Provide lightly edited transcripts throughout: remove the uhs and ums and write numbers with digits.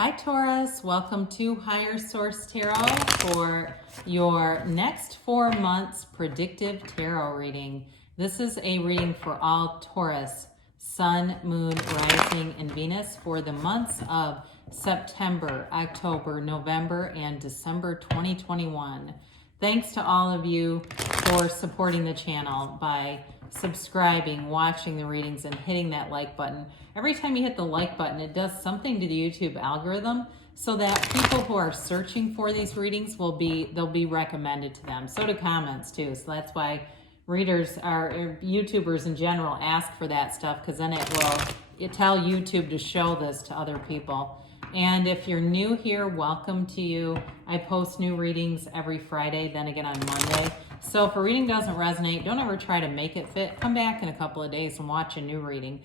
Hi Taurus, welcome to Higher Source Tarot for your next 4 months predictive tarot reading. This is a reading for all Taurus, Sun, Moon, Rising, and Venus for the months of September, October, November, and December 2021. Thanks to all of you for supporting the channel by subscribing, watching the readings, and hitting that like button. Every time you hit the like button, it does something to the YouTube algorithm so that people who are searching for these readings they'll be recommended to them. So do comments too. So that's why readers or YouTubers in general ask for that stuff, because then it tell YouTube to show this to other people. And if you're new here, welcome to you. I post new readings every Friday, then again on Monday. So if a reading doesn't resonate, don't ever try to make it fit. Come back in a couple of days and watch a new reading.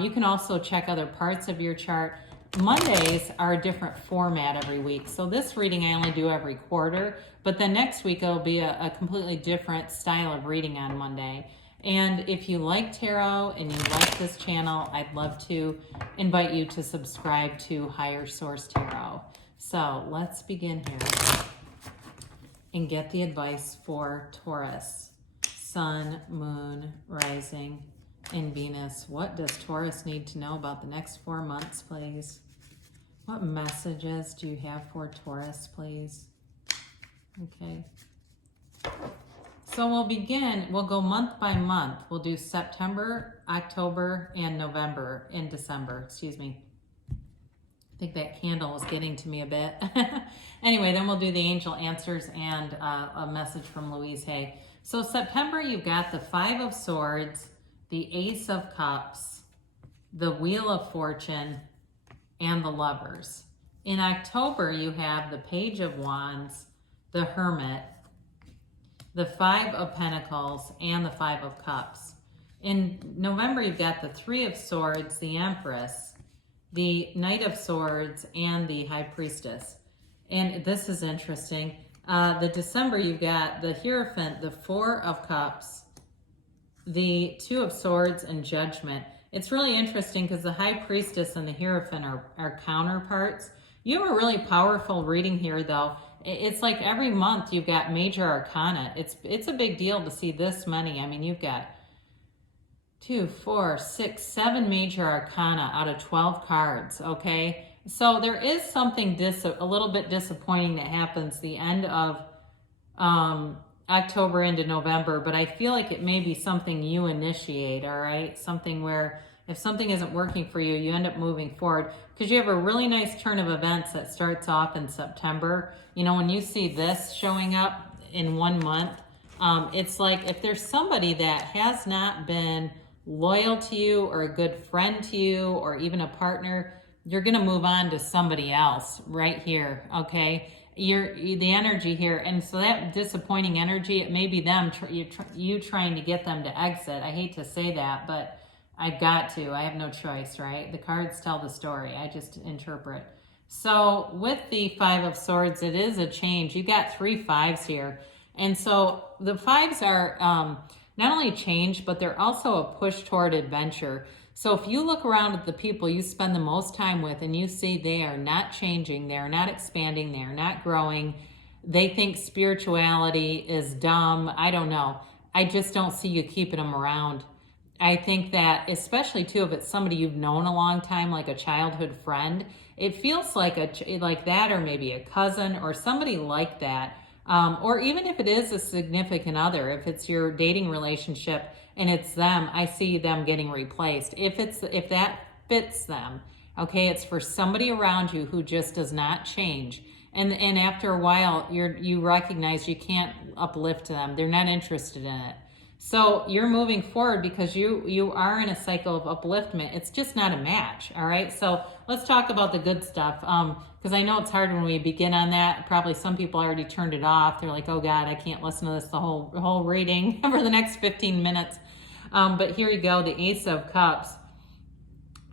You can also check other parts of your chart. Mondays are a different format every week. So this reading I only do every quarter, but then next week it'll be a completely different style of reading on Monday. And if you like tarot and you like this channel, I'd love to invite you to subscribe to Higher Source Tarot. So let's begin here and get the advice for Taurus, Sun, Moon, Rising, and Venus. What does Taurus need to know about the next 4 months, please? What messages do you have for Taurus, please? Okay. So we'll go month by month. We'll do September, October, and November, and December, excuse me. I think that candle is getting to me a bit. Anyway, then we'll do the angel answers and a message from Louise Hay. So September, you've got the 5 of Swords, the Ace of Cups, the Wheel of Fortune, and the Lovers. In October, you have the Page of Wands, the Hermit, the 5 of Pentacles, and the 5 of Cups. In November, you've got the 3 of Swords, the Empress, the Knight of Swords, and the High Priestess. And this is interesting. The December, you've got the Hierophant, the 4 of Cups, the 2 of Swords, and Judgment. It's really interesting because the High Priestess and the Hierophant are counterparts. You have a really powerful reading here, though. It's like every month you've got major arcana. It's a big deal to see this many. I mean, you've got 2, 4, 6, 7 major arcana out of 12 cards, okay? So there is something a little bit disappointing that happens the end of October into November, but I feel like it may be something you initiate, all right? Something where if something isn't working for you, you end up moving forward because you have a really nice turn of events that starts off in September. You know, when you see this showing up in 1 month, it's like if there's somebody that has not been loyal to you or a good friend to you or even a partner, you're going to move on to somebody else right here, okay? The energy here, and so that disappointing energy, it may be them, you trying to get them to exit. I hate to say that, but I have no choice, right? The cards tell the story, I just interpret. So with the 5 of Swords, it is a change. You got 3 5s here, and so the 5s are not only change, but they're also a push toward adventure. So if you look around at the people you spend the most time with and you see they are not changing, they're not expanding, they're not growing, they think spirituality is dumb, I don't know. I just don't see you keeping them around. I think that, especially too, if it's somebody you've known a long time, like a childhood friend, it feels like that, or maybe a cousin or somebody like that. Or even if it is a significant other, if it's your dating relationship and it's them, I see them getting replaced. If that fits them, okay, it's for somebody around you who just does not change. And after a while, you recognize you can't uplift them. They're not interested in it. So you're moving forward because you are in a cycle of upliftment. It's just not a match, all right? So let's talk about the good stuff, because I know it's hard when we begin on that. Probably some people already turned it off. They're like, oh God, I can't listen to this the whole reading for the next 15 minutes. But here you go, the Ace of Cups.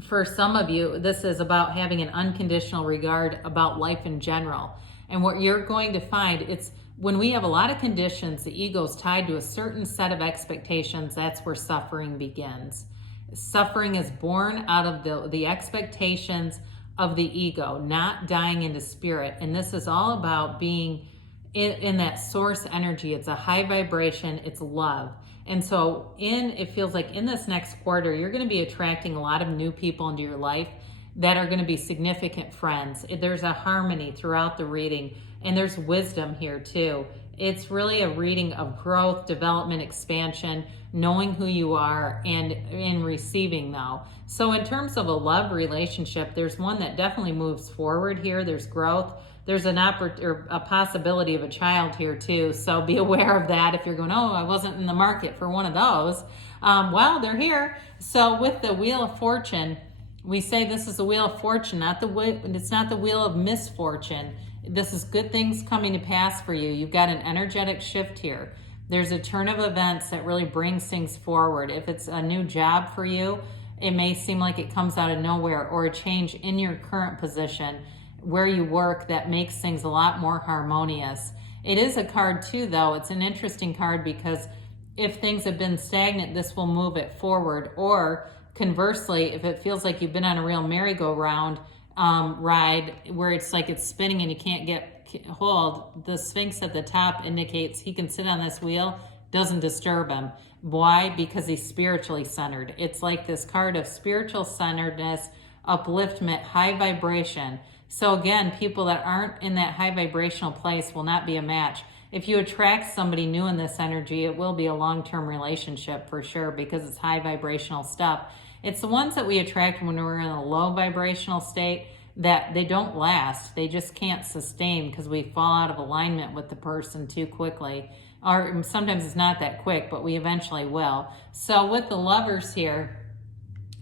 For some of you, this is about having an unconditional regard about life in general. And what you're going to find, it's when we have a lot of conditions, the ego is tied to a certain set of expectations, that's where suffering begins. Suffering is born out of the expectations of the ego, not dying into spirit. And this is all about being in that source energy. It's a high vibration, it's love. And so it feels like in this next quarter, you're going to be attracting a lot of new people into your life that are going to be significant friends. There's a harmony throughout the reading, and there's wisdom here too. It's really a reading of growth, development, expansion, knowing who you are, and in receiving though. So in terms of a love relationship, there's one that definitely moves forward here. There's growth. There's a possibility of a child here too. So be aware of that. If you're going, oh, I wasn't in the market for one of those. Well, they're here. So with the Wheel of Fortune, we say this is the Wheel of Fortune, it's not the Wheel of Misfortune. This is good things coming to pass for you. You've got an energetic shift here. There's a turn of events that really brings things forward. If it's a new job for you, it may seem like it comes out of nowhere, or a change in your current position where you work that makes things a lot more harmonious. It is a card too, though. It's an interesting card because if things have been stagnant, this will move it forward. Or conversely, if it feels like you've been on a real merry-go-round ride where it's like it's spinning and you can't get hold, the Sphinx at the top indicates he can sit on this wheel, doesn't disturb him. Why? Because he's spiritually centered. It's like this card of spiritual centeredness, upliftment, high vibration. So again, people that aren't in that high vibrational place will not be a match. If you attract somebody new in this energy, it will be a long-term relationship for sure, because it's high vibrational stuff. It's the ones that we attract when we're in a low vibrational state that they don't last. They just can't sustain because we fall out of alignment with the person too quickly. Or sometimes it's not that quick, but we eventually will. So with the Lovers here,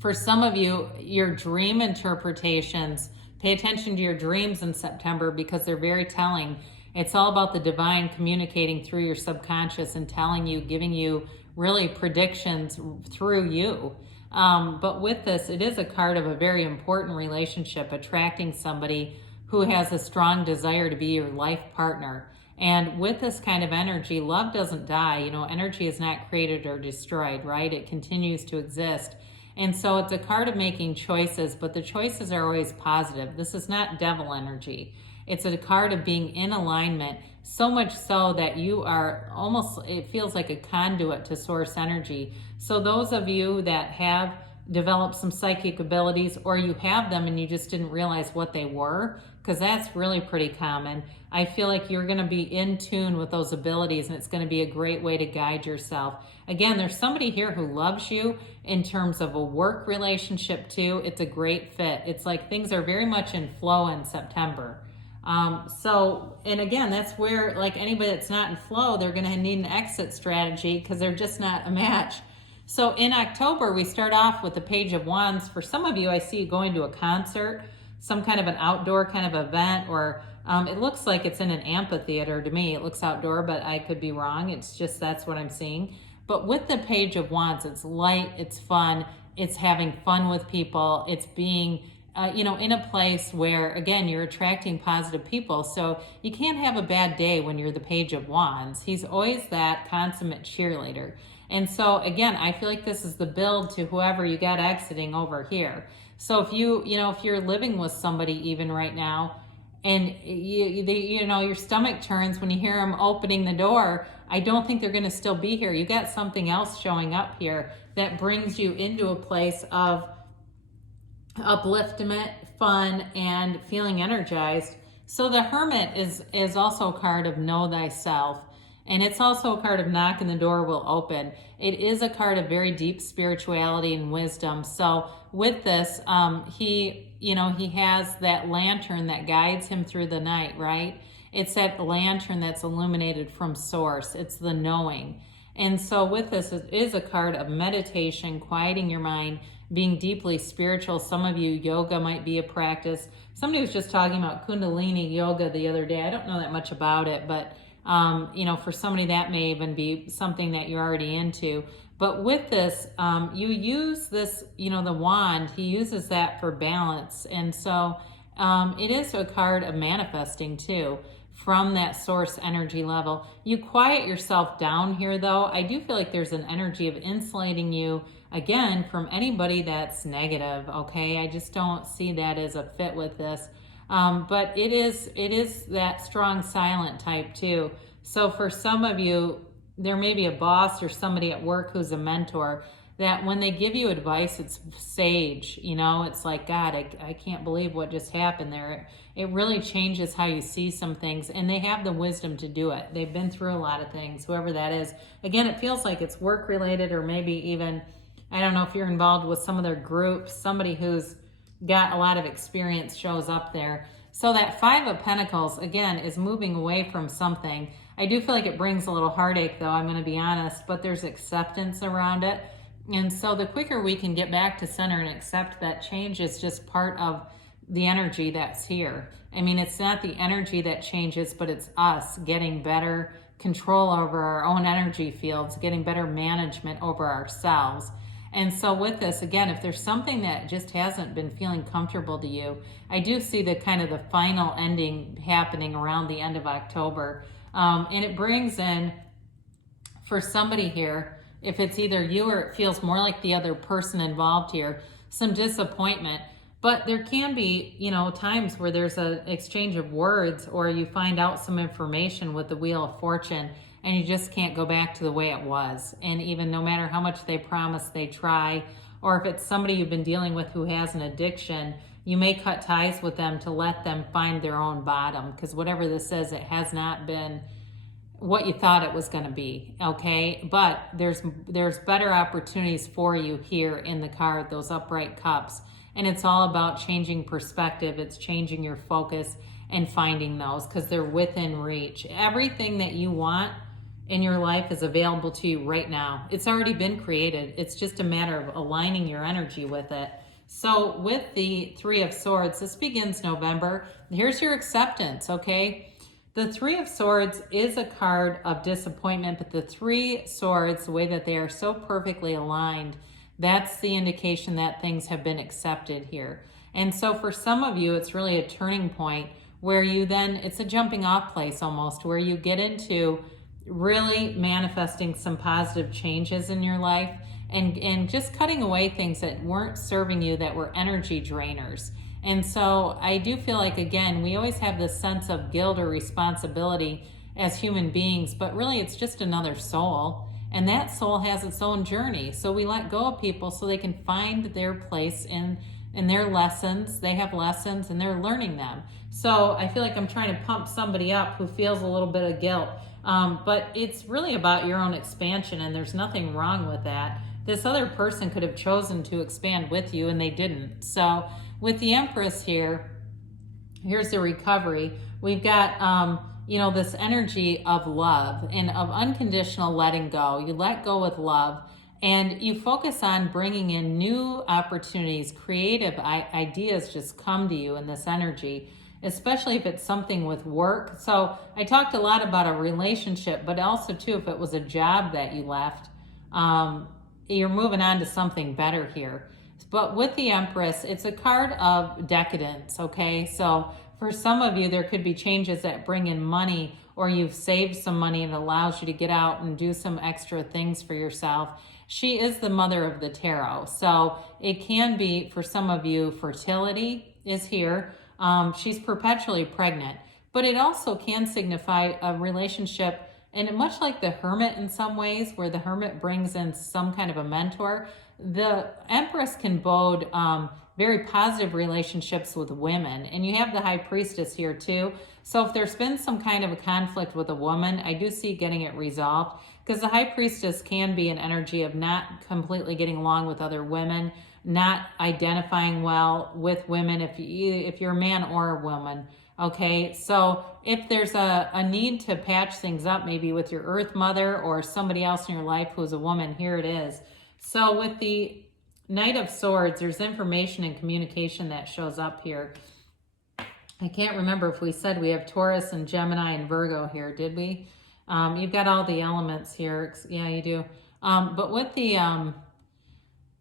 for some of you, your dream interpretations, pay attention to your dreams in September because they're very telling. It's all about the divine communicating through your subconscious and telling you, giving you really predictions through you. But with this, it is a card of a very important relationship, attracting somebody who has a strong desire to be your life partner. And with this kind of energy, love doesn't die. You know, energy is not created or destroyed, right? It continues to exist. And so it's a card of making choices, but the choices are always positive. This is not devil energy. It's a card of being in alignment, so much so that you are almost, it feels like a conduit to source energy. So those of you that have developed some psychic abilities, or you have them and you just didn't realize what they were, because that's really pretty common, I feel like you're going to be in tune with those abilities, and it's going to be a great way to guide yourself. Again, there's somebody here who loves you in terms of a work relationship too. It's a great fit. It's like things are very much in flow in September. And again, that's where, like, anybody that's not in flow, they're going to need an exit strategy because they're just not a match. So in October, we start off with the Page of Wands. For some of you, I see you going to a concert, some kind of an outdoor kind of event, or it looks like it's in an amphitheater to me. It looks outdoor, but I could be wrong. It's just, that's what I'm seeing. But with the Page of Wands, it's light, it's fun, it's having fun with people, it's being in a place where, again, you're attracting positive people. So you can't have a bad day when you're the Page of Wands. He's always that consummate cheerleader. And so, again, I feel like this is the build to whoever you got exiting over here. So if if you're living with somebody even right now, and your stomach turns when you hear them opening the door, I don't think they're going to still be here. You got something else showing up here that brings you into a place of upliftment, fun, and feeling energized. So the Hermit is also a card of know thyself, and it's also a card of knock and the door will open. It is a card of very deep spirituality and wisdom. So with this, he has that lantern that guides him through the night, right? It's that lantern that's illuminated from source. It's the knowing. And so with this, it is a card of meditation, quieting your mind, being deeply spiritual. Some of you, yoga might be a practice. Somebody was just talking about Kundalini yoga the other day. I don't know that much about it, but for somebody that may even be something that you're already into. But with this, you use this, the wand, he uses that for balance. And so it is a card of manifesting too. from that source energy level. You quiet yourself down here though. I do feel like there's an energy of insulating you again from anybody that's negative, okay? I just don't see that as a fit with this. But it is that strong silent type too. So for some of you, there may be a boss or somebody at work who's a mentor that when they give you advice, it's sage, you know, it's like, God, I can't believe what just happened there. It really changes how you see some things, and they have the wisdom to do it. They've been through a lot of things, whoever that is. Again, it feels like it's work related, or maybe even, I don't know if you're involved with some of their groups, somebody who's got a lot of experience shows up there. So that Five of Pentacles, again, is moving away from something. I do feel like it brings a little heartache, though, I'm going to be honest, but there's acceptance around it. And so the quicker we can get back to center and accept that change is just part of the energy that's here. I mean, it's not the energy that changes, but it's us getting better control over our own energy fields, getting better management over ourselves. And so with this, again, if there's something that just hasn't been feeling comfortable to you, I do see the kind of the final ending happening around the end of October. And it brings in, for somebody here, if it's either you or it feels more like the other person involved here, some disappointment. But there can be, you know, times where there's an exchange of words, or you find out some information with the Wheel of Fortune and you just can't go back to the way it was. And even no matter how much they promise, they try. Or if it's somebody you've been dealing with who has an addiction, you may cut ties with them to let them find their own bottom, because whatever this is, it has not been what you thought it was going to be, okay? But there's better opportunities for you here in the card, those upright cups. And it's all about changing perspective. It's changing your focus and finding those, because they're within reach. Everything that you want in your life is available to you right now. It's already been created. It's just a matter of aligning your energy with it. So with the Three of Swords, this begins November. Here's your acceptance, okay? The Three of Swords is a card of disappointment, but the Three Swords, the way that they are so perfectly aligned, that's the indication that things have been accepted here. And so for some of you, it's really a turning point where you then, it's a jumping off place almost, where you get into really manifesting some positive changes in your life and just cutting away things that weren't serving you, that were energy drainers. And so I do feel like, again, we always have this sense of guilt or responsibility as human beings, but really it's just another soul. And that soul has its own journey. So we let go of people so they can find their place in their lessons. They have lessons and they're learning them. So I feel like I'm trying to pump somebody up who feels a little bit of guilt. But it's really about your own expansion, and there's nothing wrong with that. This other person could have chosen to expand with you and they didn't. So with the Empress here, here's the recovery. We've got, you know, this energy of love and of unconditional letting go. You let go with love and you focus on bringing in new opportunities. Creative ideas just come to you in this energy, especially if it's something with work. So I talked a lot about a relationship, but also too, if it was a job that you left, you're moving on to something better here. But with the Empress, it's a card of decadence, okay? So for some of you, there could be changes that bring in money, or you've saved some money and it allows you to get out and do some extra things for yourself. She is the mother of the tarot. So it can be, for some of you, fertility is here. She's perpetually pregnant, but it also can signify a relationship. And much like the Hermit in some ways, where the Hermit brings in some kind of a mentor, the Empress can bode very positive relationships with women. And you have the High Priestess here too. So if there's been some kind of a conflict with a woman, I do see getting it resolved, because the High Priestess can be an energy of not completely getting along with other women, not identifying well with women, if you're a man or a woman. Okay, so if there's a need to patch things up, maybe with your Earth Mother or somebody else in your life who's a woman, here it is. So with the Knight of Swords, there's information and communication that shows up here. I can't remember if we said we have Taurus and Gemini and Virgo here, did we? You've got all the elements here. Yeah, you do. But with the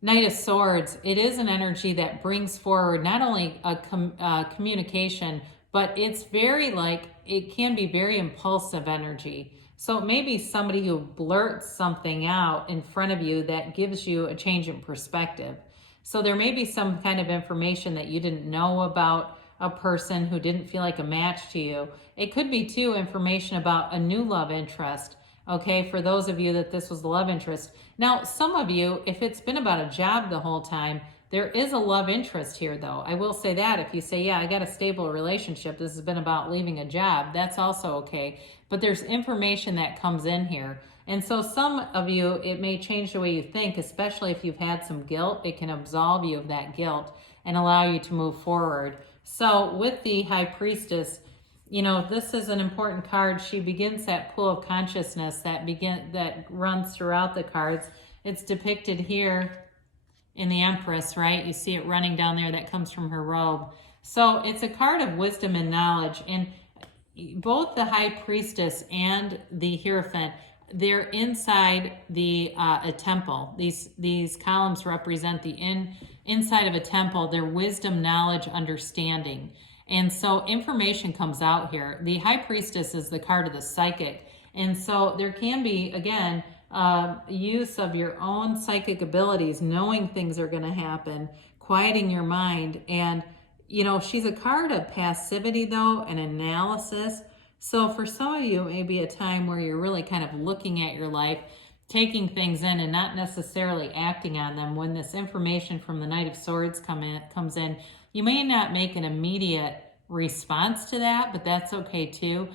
Knight of Swords, it is an energy that brings forward not only a communication, but it's very like, it can be very impulsive energy. So it may be somebody who blurts something out in front of you that gives you a change in perspective. So there may be some kind of information that you didn't know about a person who didn't feel like a match to you. It could be too information about a new love interest. Okay, for those of you that this was the love interest. Now, some of you, if it's been about a job the whole time, there is a love interest here though. I will say that if you say, yeah, I got a stable relationship, this has been about leaving a job, that's also okay. But there's information that comes in here. And so some of you, it may change the way you think, especially if you've had some guilt. It can absolve you of that guilt and allow you to move forward. So with the High Priestess, you know, this is an important card. She begins that pool of consciousness that runs throughout the cards. It's depicted here in the Empress, right? You see it running down there. That comes from her robe. So it's a card of wisdom and knowledge. And both the High Priestess and the Hierophant, they're inside a temple. These columns represent the inside of a temple, their wisdom, knowledge, understanding. And so information comes out here. The High Priestess is the card of the psychic. And so there can be, again, use of your own psychic abilities, knowing things are going to happen, quieting your mind. And, you know, she's a card of passivity, though, and analysis. So for some of you, it may be a time where you're really kind of looking at your life, taking things in and not necessarily acting on them. When this information from the Knight of Swords comes in, you may not make an immediate response to that, but that's okay too.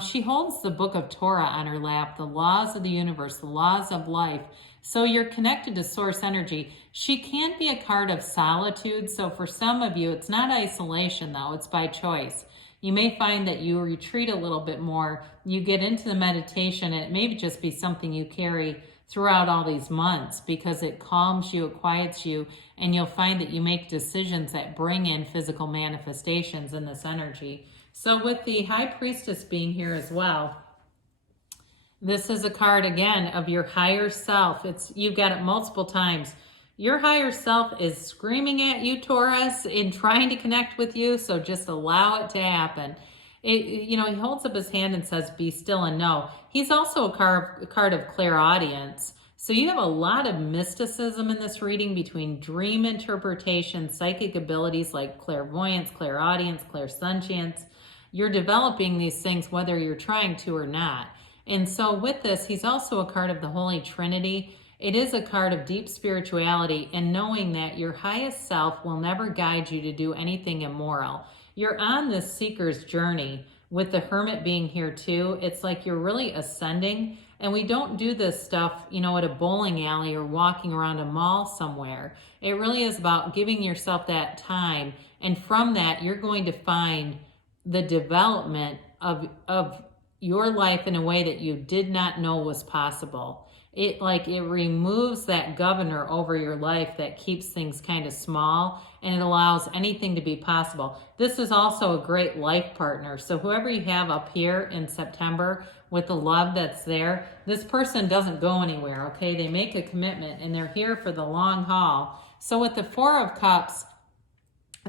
She holds the book of Torah on her lap, the laws of the universe, the laws of life. So you're connected to source energy. She can be a card of solitude. So for some of you, it's not isolation though, it's by choice. You may find that you retreat a little bit more. You get into the meditation, and it may just be something you carry throughout all these months because it calms you, it quiets you, and you'll find that you make decisions that bring in physical manifestations in this energy. So with the High Priestess being here as well, this is a card again of your higher self. You've got it multiple times. Your higher self is screaming at you, Taurus, in trying to connect with you, so just allow it to happen. He holds up his hand and says, be still and know. He's also a card of clairaudience. So you have a lot of mysticism in this reading between dream interpretation, psychic abilities like clairvoyance, clairaudience, clairsentience. You're developing these things whether you're trying to or not. And so with this, he's also a card of the Holy Trinity. It is a card of deep spirituality and knowing that your highest self will never guide you to do anything immoral. You're on this seeker's journey with the Hermit being here too. It's like you're really ascending, and we don't do this stuff, at a bowling alley or walking around a mall somewhere. It really is about giving yourself that time. And from that, you're going to find the development of your life in a way that you did not know was possible. It removes that governor over your life that keeps things kind of small, and it allows anything to be possible. This is also a great life partner. So whoever you have up here in September with the love that's there, this person doesn't go anywhere, okay? They make a commitment and they're here for the long haul. So with the Four of Cups,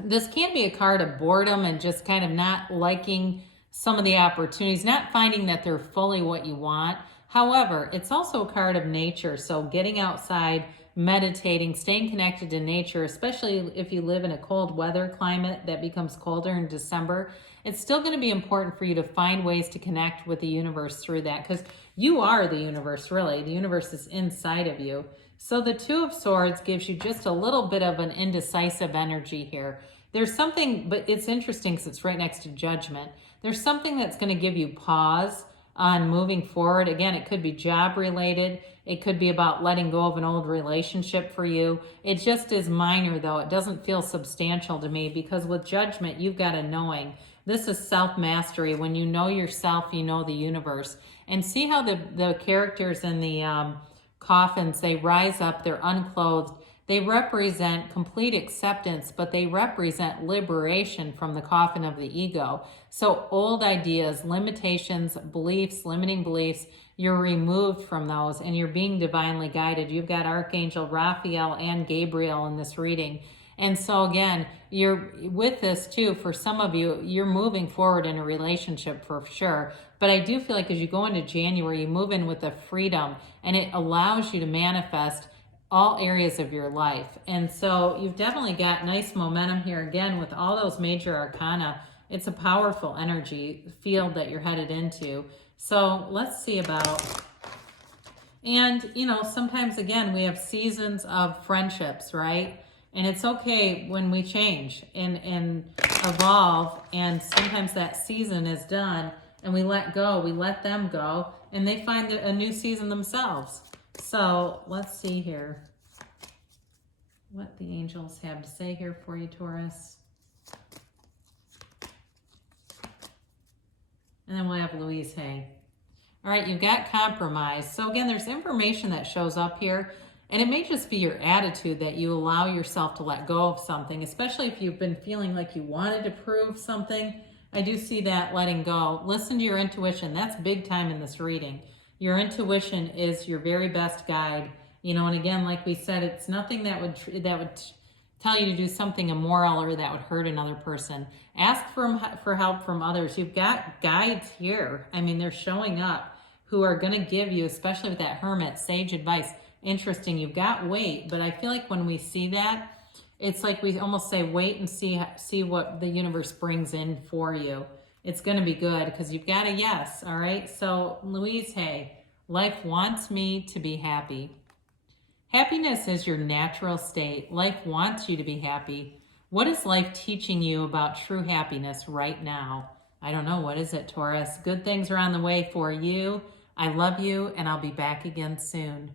this can be a card of boredom and just kind of not liking some of the opportunities, not finding that they're fully what you want. However, it's also a card of nature. So getting outside, meditating, staying connected to nature, especially if you live in a cold weather climate that becomes colder in December, it's still going to be important for you to find ways to connect with the universe through that, because you are the universe, really. The universe is inside of you. So the Two of Swords gives you just a little bit of an indecisive energy here. There's something, but it's interesting because it's right next to Judgment. There's something that's going to give you pause on moving forward. Again, it could be job related. It could be about letting go of an old relationship for you. It just is minor though. It doesn't feel substantial to me, because with Judgment, you've got a knowing. This is self-mastery. When you know yourself, you know the universe. And see how the characters in the coffins, they rise up, they're unclothed. They represent complete acceptance, but they represent liberation from the coffin of the ego. So old ideas, limitations, beliefs, limiting beliefs, you're removed from those and you're being divinely guided. You've got Archangel Raphael and Gabriel in this reading. And so again, you're with this too, for some of you, you're moving forward in a relationship for sure. But I do feel like as you go into January, you move in with a freedom, and it allows you to manifest all areas of your life. And so you've definitely got nice momentum here again with all those major arcana. It's a powerful energy field that you're headed into. So let's see about, and you know, sometimes again, we have seasons of friendships, right? And it's okay when we change and evolve, and sometimes that season is done and we let go, we let them go, and they find a new season themselves. So let's see here what the angels have to say here for you, Taurus. And then we'll have Louise Hay. All right, you've got compromise. So again, there's information that shows up here, and it may just be your attitude that you allow yourself to let go of something, especially if you've been feeling like you wanted to prove something. I do see that letting go. Listen to your intuition. That's big time in this reading. Your intuition is your very best guide. You know, and again, like we said, it's nothing that would tell you to do something immoral or that would hurt another person. Ask for help from others. You've got guides here. I mean, they're showing up who are going to give you, especially with that Hermit, sage advice. Interesting. You've got wait, but I feel like when we see that, it's like we almost say wait and see what the universe brings in for you. It's going to be good because you've got a yes. All right. So Louise Hay, life wants me to be happy. Happiness is your natural state. Life wants you to be happy. What is life teaching you about true happiness right now? I don't know. What is it, Taurus? Good things are on the way for you. I love you, and I'll be back again soon.